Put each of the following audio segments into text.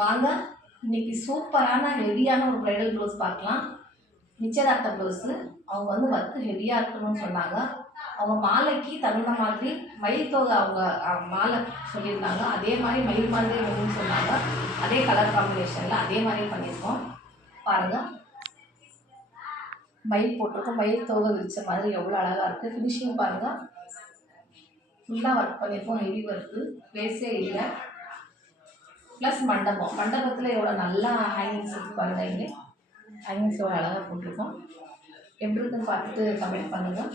வாங்க இன்னைக்கு சூப்பரான ஹெவியான ஒரு ப்ரைடல் ப்ளவுஸ் பார்க்கலாம். நிச்சயதார்த்த ப்ளவுஸு. அவங்க வந்து ஒர்க்கு ஹெவியாக இருக்கணும்னு சொன்னாங்க. அவங்க மாலைக்கு தகுந்த மாதிரி மயில் தோகை அவங்க மாலை சொல்லியிருந்தாங்க. அதே மாதிரி மயில் மாதிரி வேணும்னு சொன்னாங்க. அதே கலர் காம்பினேஷனில் அதே மாதிரி பண்ணியிருக்கோம். பாருங்கள், மயில் போட்டிருக்கோம். மயில் தோகை விரிச்ச மாதிரி எவ்வளோ அழகாக இருக்குது. ஃபினிஷிங் பாருங்கள், ஃபுல்லாக ஒர்க் பண்ணியிருக்கோம். ஹெவி ஒர்க்கு, பேஸே இல்லை. ப்ளஸ் மண்டபத்தில் எவ்வளோ நல்லா ஹேங்கிங்ஸ் இருக்குது பாருங்கள். இங்கே ஹேங்கிங்ஸ் எவ்வளோ அழகாக போட்டிருக்கோம். எப்படி இருக்குன்னு பார்த்துட்டு கமெண்ட் பண்ணுங்கள்.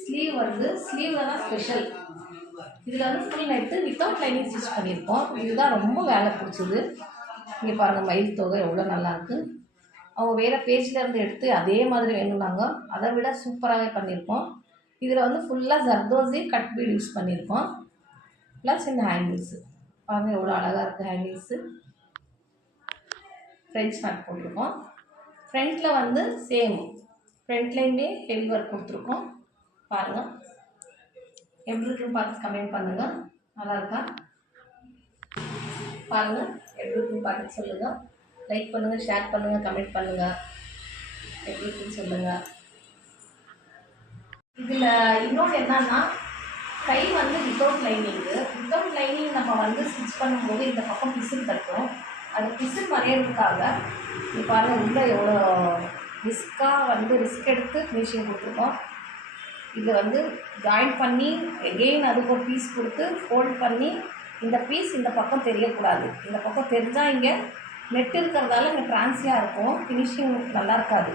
ஸ்லீவ் வந்து ஸ்லீவில் தான் ஸ்பெஷல். இதில் வந்து full net without lining stitch பண்ணியிருக்கோம். இதுதான் ரொம்ப வேலை பிடிச்சது. இங்கே பாருங்கள், மயில் தொகை எவ்வளோ நல்லாயிருக்கு. அவங்க வேறு பேஜில் இருந்து எடுத்து அதே மாதிரி வேணும்னாங்க. அதை விட சூப்பராகவே பண்ணியிருக்கோம். இதில் வந்து ஃபுல்லாக ஜர்தோசி கட் பீட் யூஸ் பண்ணியிருக்கோம். ப்ளஸ் இந்த ஹேங்கிங்ஸு பாருங்கள் எவ்வளோ அழகாக இருக்குது. ஹேங்கிங்ஸு ஃப்ரெஞ்ச் நாட் போட்டிருக்கோம். ஃப்ரண்ட்டில் வந்து சேம், ஃப்ரண்ட்லேயுமே ஹெவி ஒர்க் கொடுத்துருக்கோம். பாருங்கள் எப்படி இருக்குன்னு பார்த்து கமெண்ட் பண்ணுங்கள். நல்லா இருக்கா பாருங்கள், எப்படி இருக்குன்னு பார்த்து சொல்லுங்கள். லைக் பண்ணுங்கள், ஷேர் பண்ணுங்கள், கமெண்ட் பண்ணுங்கள். எப்படி இருக்குன்னு சொல்லுங்கள். இதில் இன்னொன்று என்னன்னா, கை வந்து வித்தவுட் லைனிங் நம்ம வந்து ஸ்டிச் பண்ணும்போது இந்த பக்கம் பிசில் தட்டும். அது பிசில் மறையிறதுக்காக இது பாருங்கள் உள்ளே எவ்வளோ ரிஸ்க் எடுத்து ஃபினிஷிங் கொடுத்துருக்கோம். இதை வந்து ஜாயின் பண்ணி எகெயின் அதுக்கு ஒரு பீஸ் கொடுத்து ஃபோல்ட் பண்ணி இந்த பீஸ் இந்த பக்கம் தெரியக்கூடாது. இந்த பக்கம் தெரிஞ்சால் இங்கே நெட் இருக்கிறதால இங்கே ட்ரான்ஸியாக இருக்கும், ஃபினிஷிங் நல்லா இருக்காது.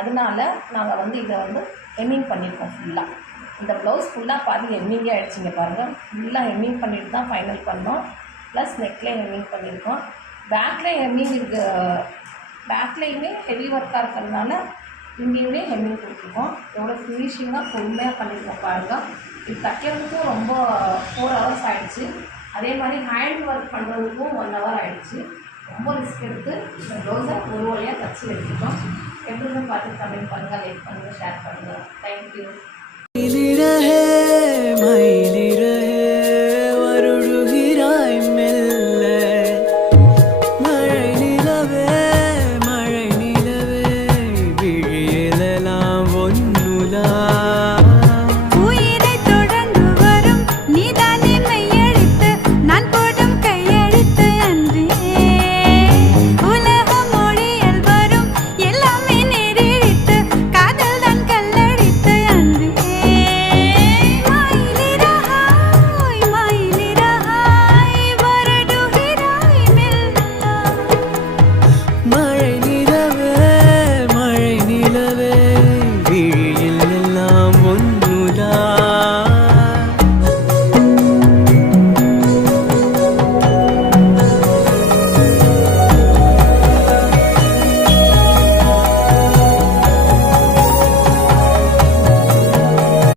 அதனால நாங்கள் வந்து இதை வந்து ஹெம்மிங் பண்ணியிருக்கோம். ஃபுல்லாக இந்த ப்ளவுஸ் ஃபுல்லாக பாதி ஹெம்மிங்கே ஆகிடுச்சிங்க பாருங்கள். ஃபுல்லாக ஹெம்மிங் பண்ணிட்டு தான் ஃபைனல் பண்ணோம். ப்ளஸ் நெக்லைன் ஹெம்மிங் பண்ணியிருக்கோம். பேக்லைன் ஹெம்மிங் இருக்குது. பேக்லையுமே ஹெவி ஒர்க்காக இருக்கிறதுனால இங்கேயுமே ஹெம்மிங் கொடுத்துருக்கோம். எவ்வளோ ஃபினிஷிங்காக பொறுமையாக பண்ணியிருக்கோம் பாருங்கள். இது தைக்கிறதுக்கும் ரொம்ப 4 hours ஆகிடுச்சு. அதே மாதிரி ஹேண்ட் ஒர்க் பண்ணுறதுக்கும் 1 hour ஆகிடுச்சு. ரொம்ப ரிஸ்க் எடுத்து இந்த ப்ளவுஸை ஒரு வழியாக தச்சு எடுத்துட்டோம். எப்படின்னு பார்த்து கமெண்ட் பண்ணுங்கள், லைக் பண்ணுங்கள், ஷேர் பண்ணுங்கள். தேங்க்யூ.